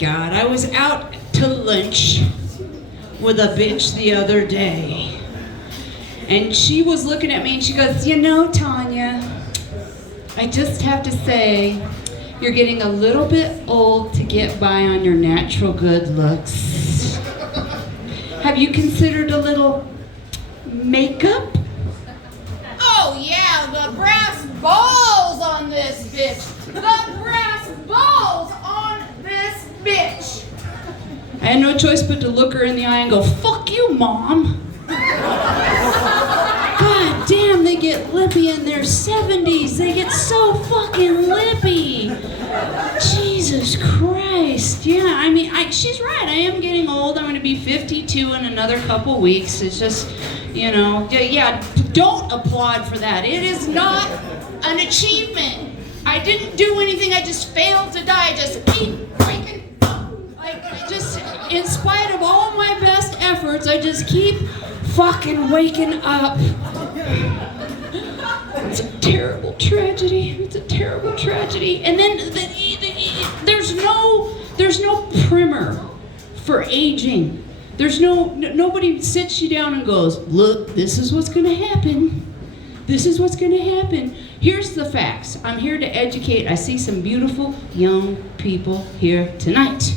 God, I was out to lunch with a bitch the other day. And she was looking at me and she goes, you know, Tanya, I just have to say, you're getting a little bit old to get by on your natural good looks. Have you considered a little makeup? Oh yeah, the brass balls on this bitch. The brass balls on this bitch. I had no choice but to look her in the eye and go, fuck you, Mom. God damn, they get lippy in their 70s. They get so fucking lippy. Jesus Christ. Yeah, I mean, she's right. I am getting old. I'm going to be 52 in another couple weeks. It's just, you know, yeah, don't applaud for that. It is not an achievement. I didn't do anything. I just failed to die. I just keep waking up. I just, in spite of all my best efforts, I just keep fucking waking up. It's a terrible tragedy. It's a terrible tragedy. And then there's no primer for aging. There's nobody sits you down and goes, look, this is what's going to happen. This is what's going to happen. Here's the facts. I'm here to educate. I see some beautiful young people here tonight.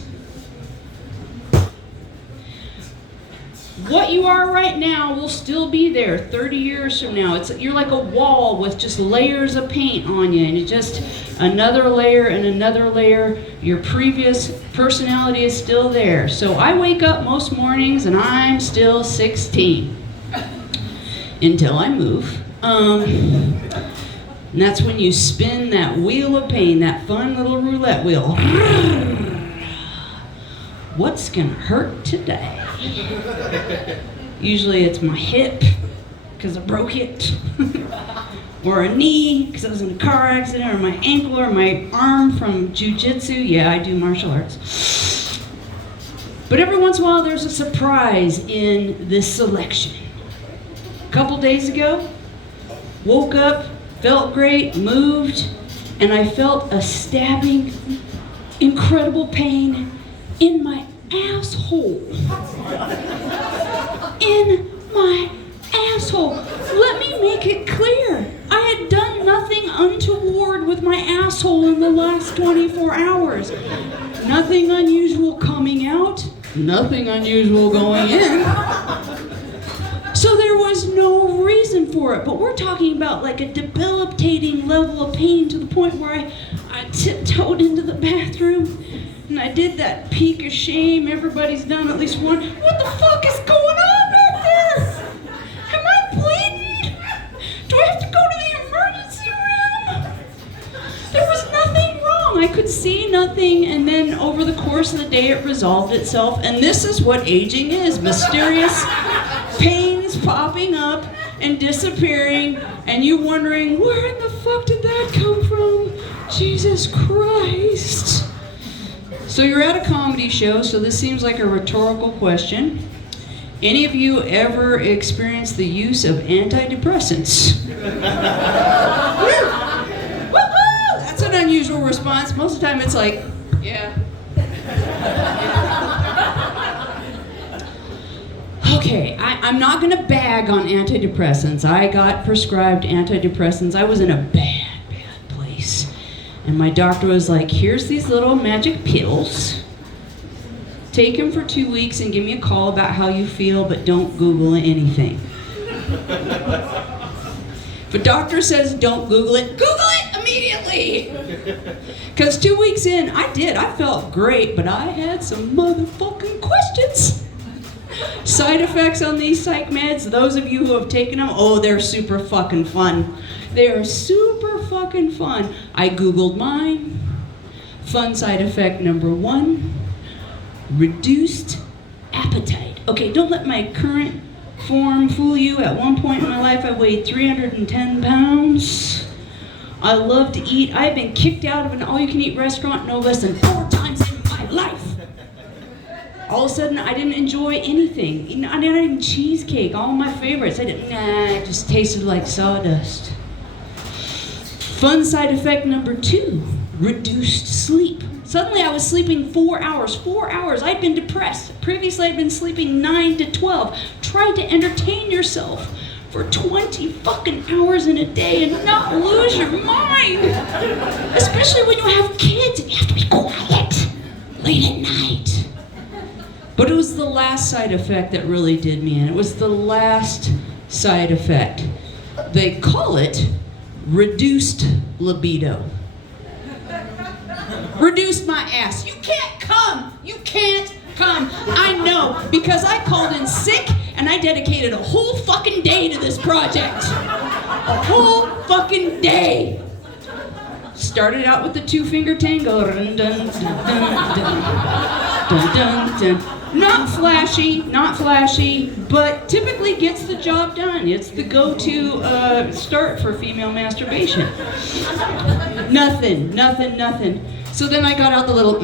What you are right now will still be there 30 years from now. You're like a wall with just layers of paint on you, and it's just another layer and another layer. Your previous personality is still there. So I wake up most mornings and I'm still 16 until I move. And that's when you spin that wheel of pain, that fun little roulette wheel. What's gonna hurt today? Usually it's my hip, because I broke it, or a knee, because I was in a car accident, or my ankle, or my arm from jiu-jitsu. Yeah, I do martial arts. But every once in a while there's a surprise in this selection. A couple days ago, woke up, felt great, moved, and I felt a stabbing, incredible pain in my asshole. In my asshole. Let me make it clear. I had done nothing untoward with my asshole in the last 24 hours. Nothing unusual coming out, nothing unusual going in. So there was no reason for it. But we're talking about like a debilitating level of pain to the point where I tiptoed into the bathroom and I did that peek of shame. Everybody's done at least one. What the fuck is going on back there? Am I bleeding? Do I have to go to the emergency room? There was nothing wrong. I could see nothing, and then over the course of the day it resolved itself. And this is what aging is. Mysterious pains popping up and disappearing, and you wondering, where in the fuck did that come from? Jesus Christ. So you're at a comedy show, so this seems like a rhetorical question. Any of you ever experienced the use of antidepressants? Woo-hoo! That's an unusual response. Most of the time it's like, yeah. Okay, I'm not going to bag on antidepressants. I got prescribed antidepressants. I was in a bad place. And my doctor was like, here's these little magic pills. Take them for 2 weeks and give me a call about how you feel, but don't Google anything. If a doctor says don't Google it immediately. Because 2 weeks in, I felt great, but I had some motherfucking questions. Side effects on these psych meds, those of you who have taken them, oh, they're super fucking fun. They are super fucking fun. I Googled mine. Fun side effect number 1, reduced appetite. Okay, don't let my current form fool you. At one point in my life, I weighed 310 pounds. I love to eat. I've been kicked out of an all-you-can-eat restaurant no less than 4 times in my life. All of a sudden, I didn't enjoy anything. I didn't even cheesecake, all my favorites. It just tasted like sawdust. Fun side effect number 2, reduced sleep. Suddenly I was sleeping 4 hours. 4 hours. I'd been depressed. Previously I'd been sleeping 9 to 12. Try to entertain yourself for 20 fucking hours in a day and not lose your mind. Especially when you have kids and you have to be quiet late at night. But it was the last side effect that really did me in. It was the last side effect. They call it reduced libido. Reduced my ass. You can't come. You can't come. I know, because I called in sick and I dedicated a whole fucking day to this project. A whole fucking day. Started out with the 2-finger tango. Dun, dun, dun, dun, dun, dun, dun. Not flashy, but typically gets the job done. It's the go-to start for female masturbation. Nothing. So then I got out the little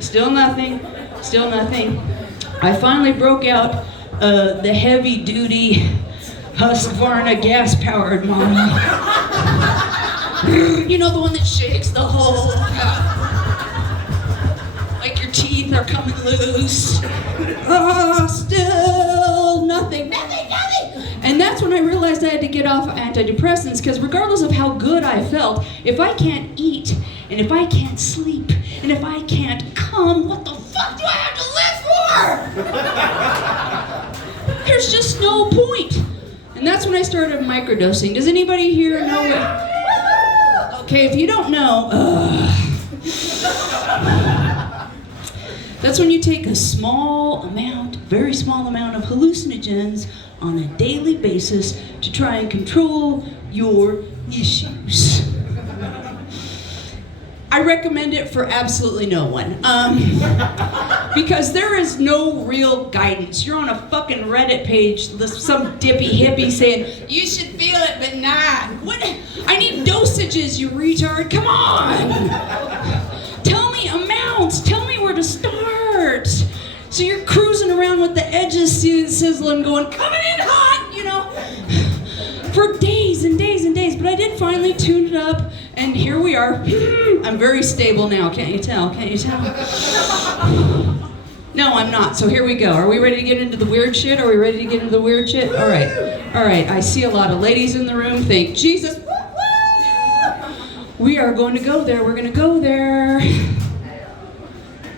Still nothing. I finally broke out the heavy-duty Husqvarna gas-powered model. You know, the one that shakes the whole like your teeth are coming loose. Still nothing. And that's when I realized I had to get off antidepressants, because regardless of how good I felt, if I can't eat, and if I can't sleep, and if I can't come, what the fuck do I have to live for? There's just no point. And that's when I started microdosing. Does anybody here know what? Okay, if you don't know, that's when you take a very small amount of hallucinogens on a daily basis to try and control your issues. I recommend it for absolutely no one. Because there is no real guidance. You're on a fucking Reddit page, some dippy hippie saying, you should feel it, but not. What? I need dosages, you retard. Come on. Tell me amounts. Tell me where to start. So you're cruising around with the edges sizzling, going, coming in hot, you know, for days and days and days. But I did finally tune it up, and here we are. I'm very stable now, can't you tell? No, I'm not, so here we go. Are we ready to get into the weird shit? All right, I see a lot of ladies in the room. Thank Jesus. We are going to go there. We're going to go there.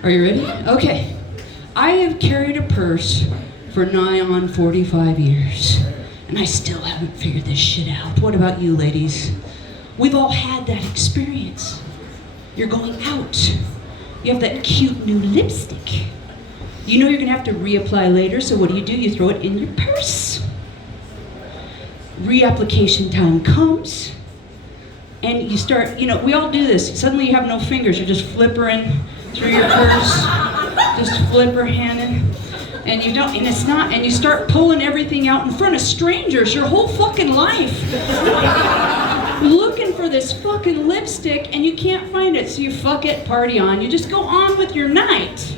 Are you ready? Okay. I have carried a purse for nigh on 45 years, and I still haven't figured this shit out. What about you, ladies? We've all had that experience. You're going out. You have that cute new lipstick. You know you're gonna have to reapply later, so what do? You throw it in your purse. Reapplication time comes, and you start, we all do this. Suddenly you have no fingers, you're just flippering through your purse, just flipper-handing, and you start pulling everything out in front of strangers your whole fucking life. Looking for this fucking lipstick, and you can't find it, so you fuck it, party on. You just go on with your night.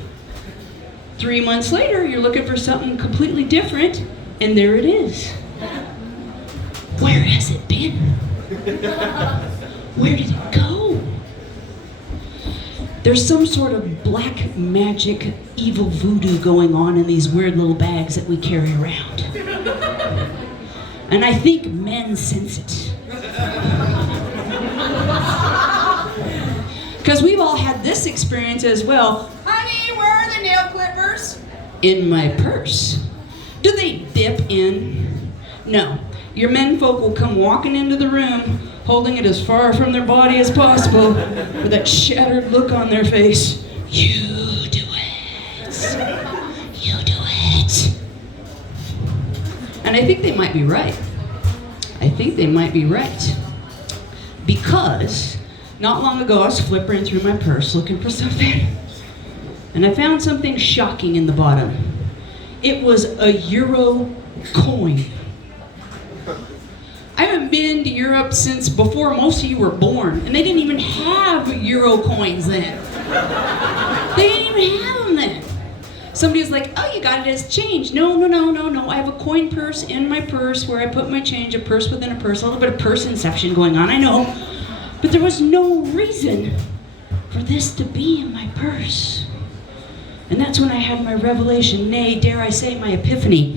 3 months later, you're looking for something completely different, and there it is. Where has it been? Where did it go? There's some sort of black magic, evil voodoo going on in these weird little bags that we carry around. And I think men sense it. Because we've all had this experience as well. Honey, where are the nail clippers? In my purse. Do they dip in? No. Your menfolk will come walking into the room holding it as far from their body as possible with that shattered look on their face. You do it. You do it. And I think they might be right. Because not long ago I was flippering through my purse looking for something, and I found something shocking in the bottom. It was a euro coin. I haven't been to Europe since before most of you were born, and they didn't even have euro coins then. They didn't even have them then. Somebody was like, oh, you got it as change. No. I have a coin purse in my purse where I put my change, a purse within a purse, a little bit of purse inception going on, I know. But there was no reason for this to be in my purse. And that's when I had my revelation, nay, dare I say, my epiphany.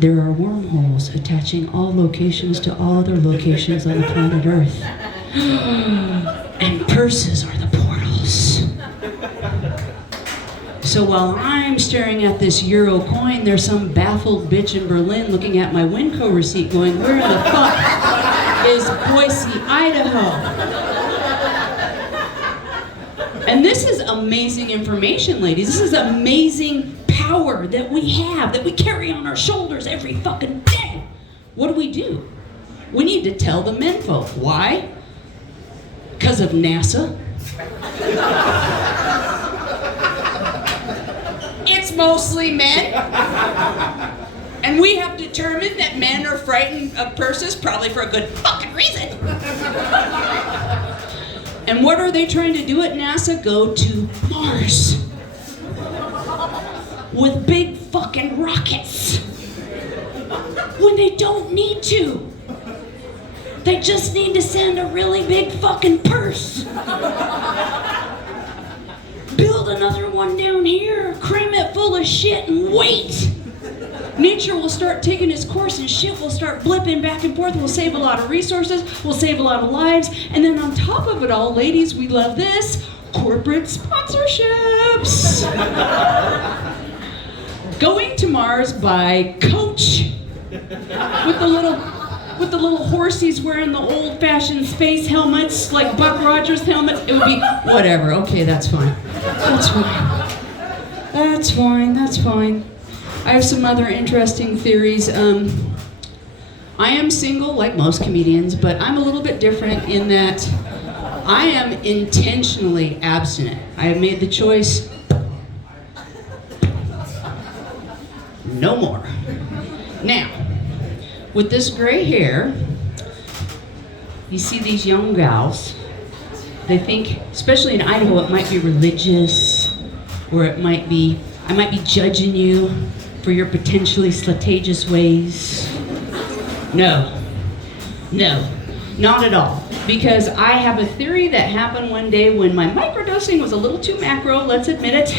There are wormholes attaching all locations to all other locations on the planet Earth. And purses are the portals. So while I'm staring at this euro coin, there's some baffled bitch in Berlin looking at my Winco receipt going, where the fuck is Boise, Idaho? And this is amazing information, ladies. This is amazing power that we have, that we carry on our shoulders every fucking day. What do? We need to tell the menfolk. Why? Because of NASA. It's mostly men. And we have determined that men are frightened of purses, probably for a good fucking reason. And what are they trying to do at NASA? Go to Mars. With big fucking rockets. When they don't need to. They just need to send a really big fucking purse. Build another one down here, cram it full of shit, and wait. Nature will start taking its course and shit will start blipping back and forth. We'll save a lot of resources, we'll save a lot of lives, and then on top of it all, ladies, we love this, corporate sponsorships. Going to Mars by coach with the little horsies wearing the old-fashioned space helmets, like Buck Rogers helmets. It would be whatever. Okay, that's fine. That's fine. I have some other interesting theories. I am single, like most comedians, but I'm a little bit different in that I am intentionally abstinent. I have made the choice, no more. Now, with this gray hair, you see these young gals, they think, especially in Idaho, it might be religious, or I might be judging you for your potentially slatageous ways. No, not at all. Because I have a theory that happened one day when my microdosing was a little too macro, let's admit it.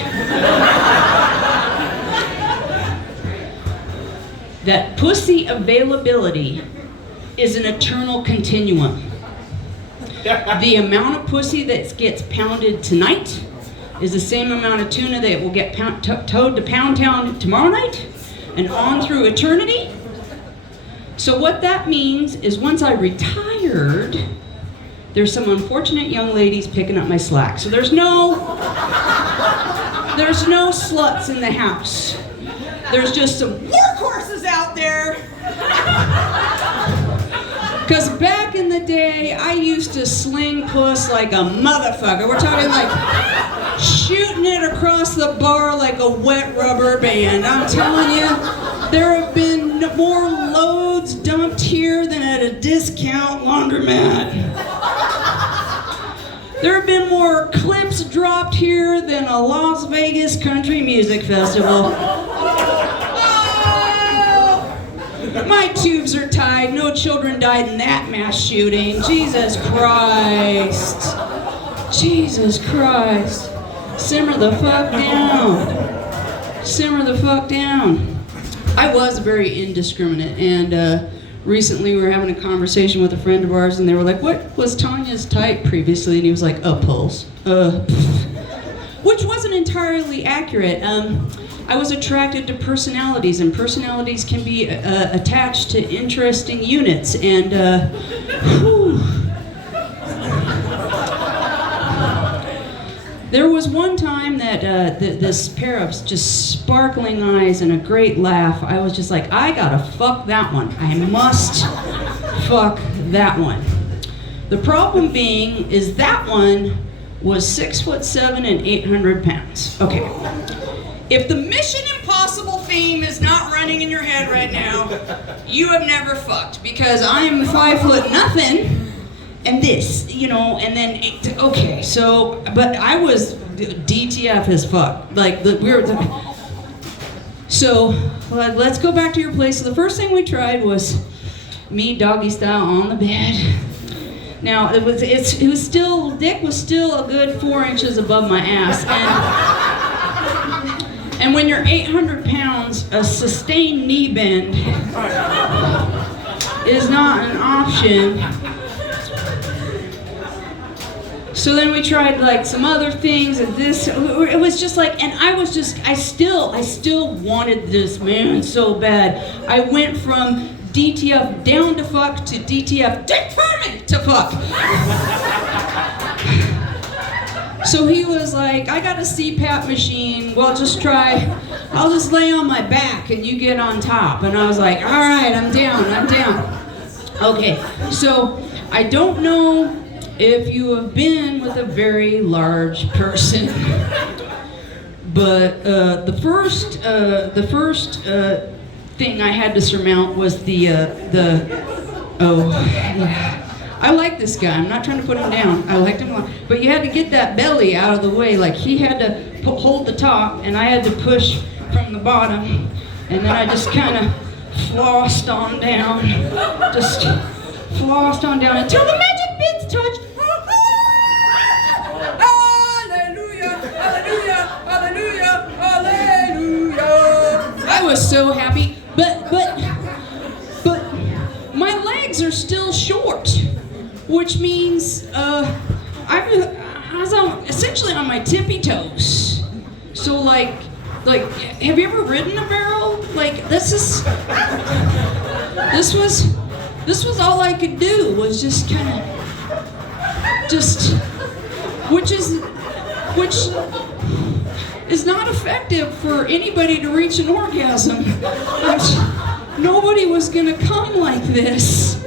That pussy availability is an eternal continuum. The amount of pussy that gets pounded tonight is the same amount of tuna that will get towed to Pound Town tomorrow night and on through eternity. So what that means is once I retired, there's some unfortunate young ladies picking up my slack. So there's no sluts in the house. There's just some workhorses out there. Because back in the day, I used to sling puss like a motherfucker. We're talking like shooting it across the bar like a wet rubber band. I'm telling you, there have been more loads dumped here than at a discount laundromat. There have been more clips dropped here than a Las Vegas country music festival. My tubes are tied. No children died in that mass shooting. Jesus Christ. Jesus Christ. Simmer the fuck down. Simmer the fuck down. I was very indiscriminate, and recently we were having a conversation with a friend of ours, and they were like, what was Tanya's type previously? And he was like, a pulse. Which wasn't entirely accurate. I was attracted to personalities, and personalities can be attached to interesting units, and there was one time that this pair of just sparkling eyes and a great laugh, I was just like, I gotta fuck that one. I must fuck that one. The problem being is that one was 6'7" and 800 pounds. Okay. If the Mission Impossible theme is not running in your head right now, you have never fucked, because I am 5 foot nothing and this, and then, okay, so, but I was DTF as fuck. Like, we were, so, let's go back to your place. So the first thing we tried was me doggy style on the bed. Now, Dick was still a good 4 inches above my ass, and when you're 800 pounds, a sustained knee bend is not an option. So then we tried like some other things, and this, it was just like, and I still wanted this man so bad. I went from DTF down to fuck to DTF determined to fuck. So he was like, I got a CPAP machine, well I'll just lay on my back and you get on top. And I was like, all right, I'm down. Okay, so I don't know if you have been with a very large person, but the first thing I had to surmount was I like this guy. I'm not trying to put him down. I liked him a lot. But you had to get that belly out of the way. Like, he had to hold the top, and I had to push from the bottom. And then I just kind of flossed on down. Just flossed on down until the magic bits touched. Hallelujah, hallelujah, hallelujah, hallelujah. I was so happy. But my legs are still short, which means I was essentially on my tippy toes. So like, have you ever ridden a barrel? Like, this was all I could do, was just kind of, which is not effective for anybody to reach an orgasm. Nobody was gonna come like this.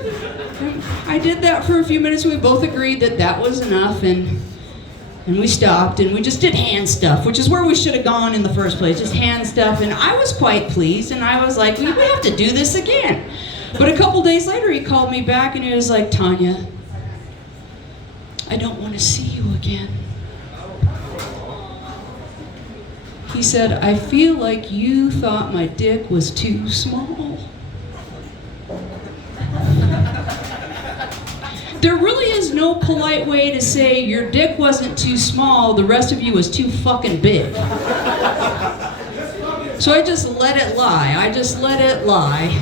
I did that for a few minutes, and we both agreed that was enough, and we stopped, and we just did hand stuff, which is where we should have gone in the first place, just hand stuff, and I was quite pleased, and I was like, we have to do this again. But a couple days later, he called me back, and he was like, Tanya, I don't want to see you again. He said, I feel like you thought my dick was too small. There really is no polite way to say your dick wasn't too small, the rest of you was too fucking big. So I just let it lie.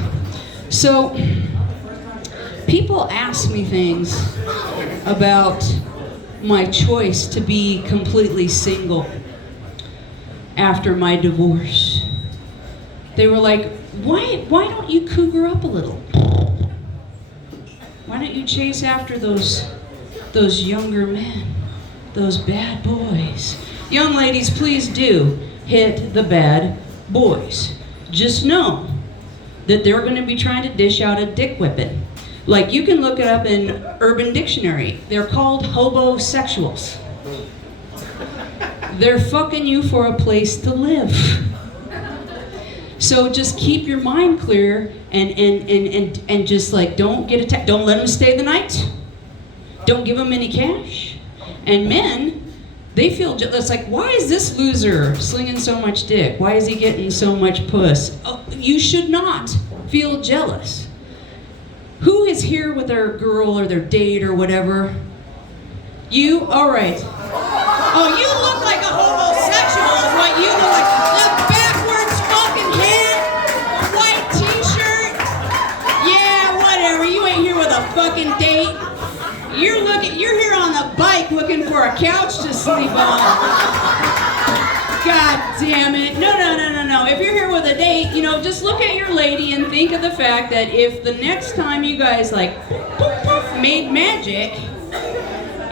So people ask me things about my choice to be completely single after my divorce. They were like, why don't you cougar up a little? Why don't you chase after those younger men, those bad boys? Young ladies, please do hit the bad boys. Just know that they're going to be trying to dish out a dick whipping. Like, you can look it up in Urban Dictionary. They're called hobosexuals. They're fucking you for a place to live. So just keep your mind clear and just like, don't get attacked. Don't let them stay the night. Don't give them any cash. And men, they feel it's like, why is this loser slinging so much dick? Why is he getting so much puss? Oh, you should not feel jealous. Who is here with their girl or their date or whatever? You? All right. Oh, you look like a homosexual is what you look like. The backwards fucking hat, white t-shirt. Yeah, whatever. You ain't here with a fucking date. You're here on the bike looking for a couch to sleep on. God damn it. No. If you're here with a date, just look at your lady and think of the fact that if the next time you guys like poof, poof, made magic,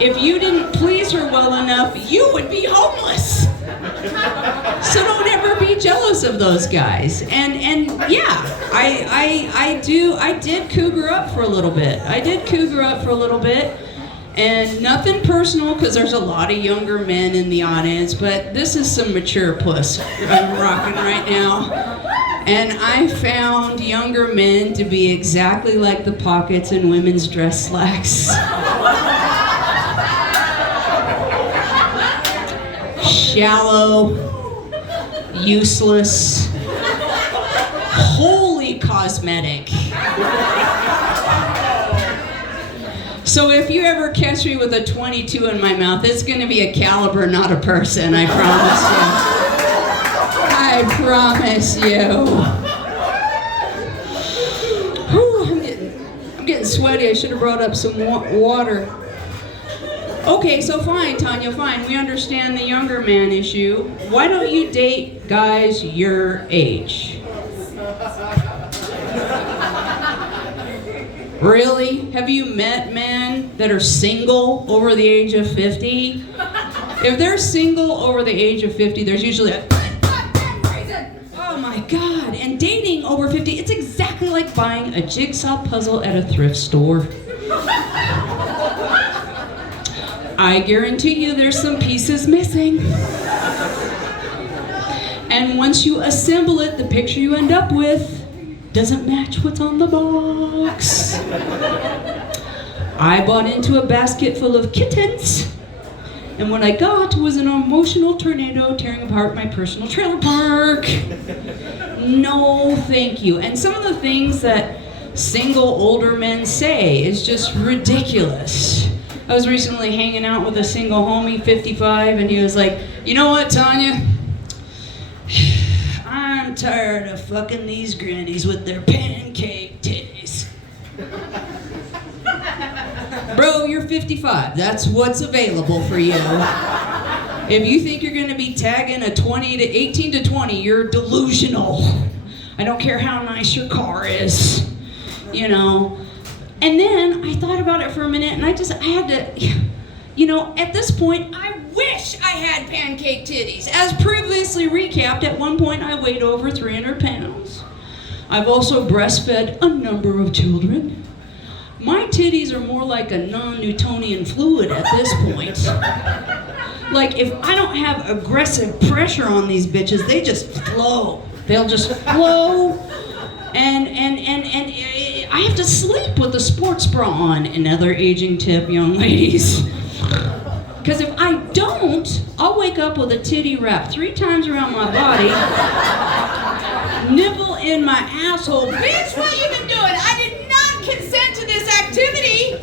if you didn't please her well enough, you would be homeless. So don't ever be jealous of those guys. And yeah, I did cougar up for a little bit. And nothing personal, because there's a lot of younger men in the audience, but this is some mature puss I'm rocking right now. And I found younger men to be exactly like the pockets in women's dress slacks. shallow, useless, wholly cosmetic. So if you ever catch me with a 22 in my mouth, it's gonna be a caliber, not a person, I promise you. I promise you. Whew, I'm getting sweaty. I should have brought up some water. Okay, so fine, Tanya, fine. We understand the younger man issue. Why don't you date guys your age? Really? Have you met men that are single over the age of 50? If they're single over the age of 50, there's usually a goddamn reason. Oh my God. And dating over 50, it's exactly like buying a jigsaw puzzle at a thrift store. I guarantee you there's some pieces missing. And once you assemble it, the picture you end up with doesn't match what's on the box. I bought into a basket full of kittens, and what I got was an emotional tornado tearing apart my personal trailer park. No, thank you. And some of the things that single older men say is just ridiculous. I was recently hanging out with a single homie, 55, and he was like, you know what, Tanya? I'm tired of fucking these grannies with their pancake titties. Bro, you're 55. That's what's available for you. If you think you're gonna be tagging a 18 to 20, you're delusional. I don't care how nice your car is, you know. And then I thought about it for a minute, and I had to, you know, at this point, I wish I had pancake titties. As previously recapped, at one point I weighed over 300 pounds. I've also breastfed a number of children. My titties are more like a non-Newtonian fluid at this point. Like, if I don't have aggressive pressure on these bitches, they just flow. They'll just flow. And I have to sleep with a sports bra on. Another aging tip, young ladies. Because if I don't, I'll wake up with a titty wrap 3 times around my body, nipple in my asshole. Bitch, what you been doing? I did not consent to this activity.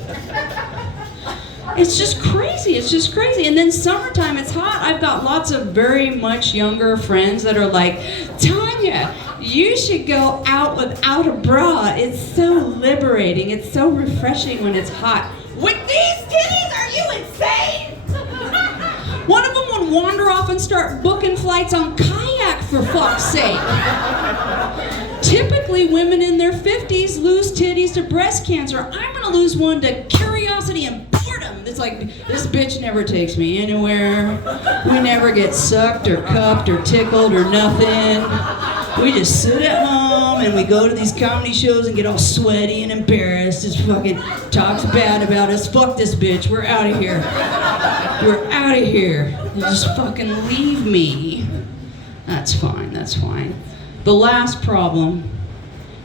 It's just crazy. It's just crazy. And then summertime, it's hot. I've got lots of very much younger friends that are like, Tanya, you should go out without a bra. It's so liberating. It's so refreshing when it's hot. With these titties, are you insane? One of them would wander off and start booking flights on kayak, for fuck's sake. Typically, women in their 50s lose titties to breast cancer. I'm gonna lose one to curiosity and boredom. It's like, this bitch never takes me anywhere. We never get sucked or cupped or tickled or nothing. We just sit at home and we go to these comedy shows and get all sweaty and embarrassed. Just fucking talks bad about us. Fuck this bitch. We're out of here. We're out of here. You just fucking leave me. That's fine. That's fine. The last problem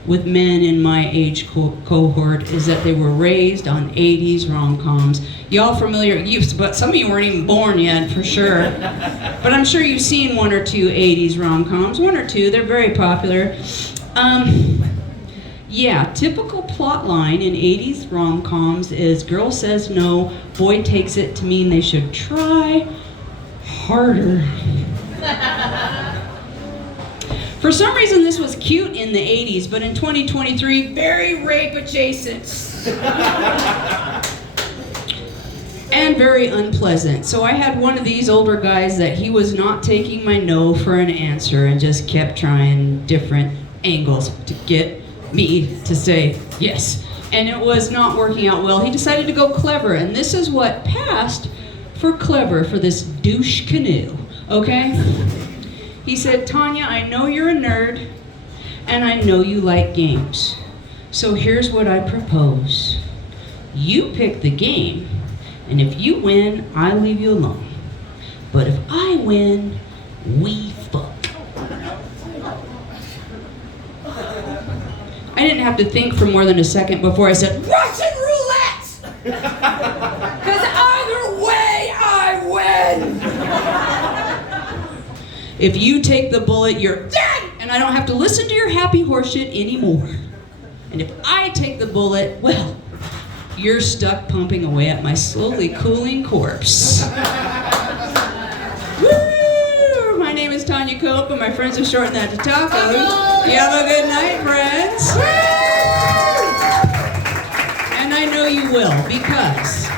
with men in my age cohort is that they were raised on 80s rom-coms. Y'all familiar? But some of you weren't even born yet, for sure. But I'm sure you've seen 1 or 2 80s rom-coms. 1 or 2, they're very popular. Yeah, typical plot line in 80s rom-coms is girl says no, boy takes it to mean they should try harder. For some reason, this was cute in the 80s, but in 2023, very rape adjacent. And very unpleasant. So I had one of these older guys that he was not taking my no for an answer and just kept trying different angles to get me to say yes. And it was not working out well. He decided to go clever, and this is what passed for clever for this douche canoe, okay? He said, Tanya, I know you're a nerd, and I know you like games. So here's what I propose. You pick the game, and if you win, I leave you alone. But if I win, we fuck. I didn't have to think for more than a second before I said, Russian roulette! Because either way, I win! If you take the bullet, you're dead, and I don't have to listen to your happy horseshit anymore. And if I take the bullet, well, you're stuck pumping away at my slowly cooling corpse. Woo! My name is Tanya Cope, and my friends have shortened that to Taco. You have a good night, friends. And I know you will, because